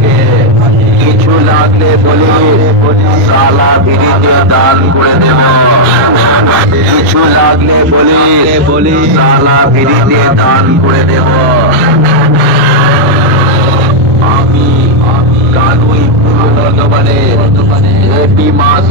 থাকে। কিছু লাগলে বলি সালা ফিরিতে দান করে দেব। কিছু লাগলে বলি সালা ফিরিতে দান করে দেব। আমি কানুই পূর্ব বর্ধমানে এপি মাস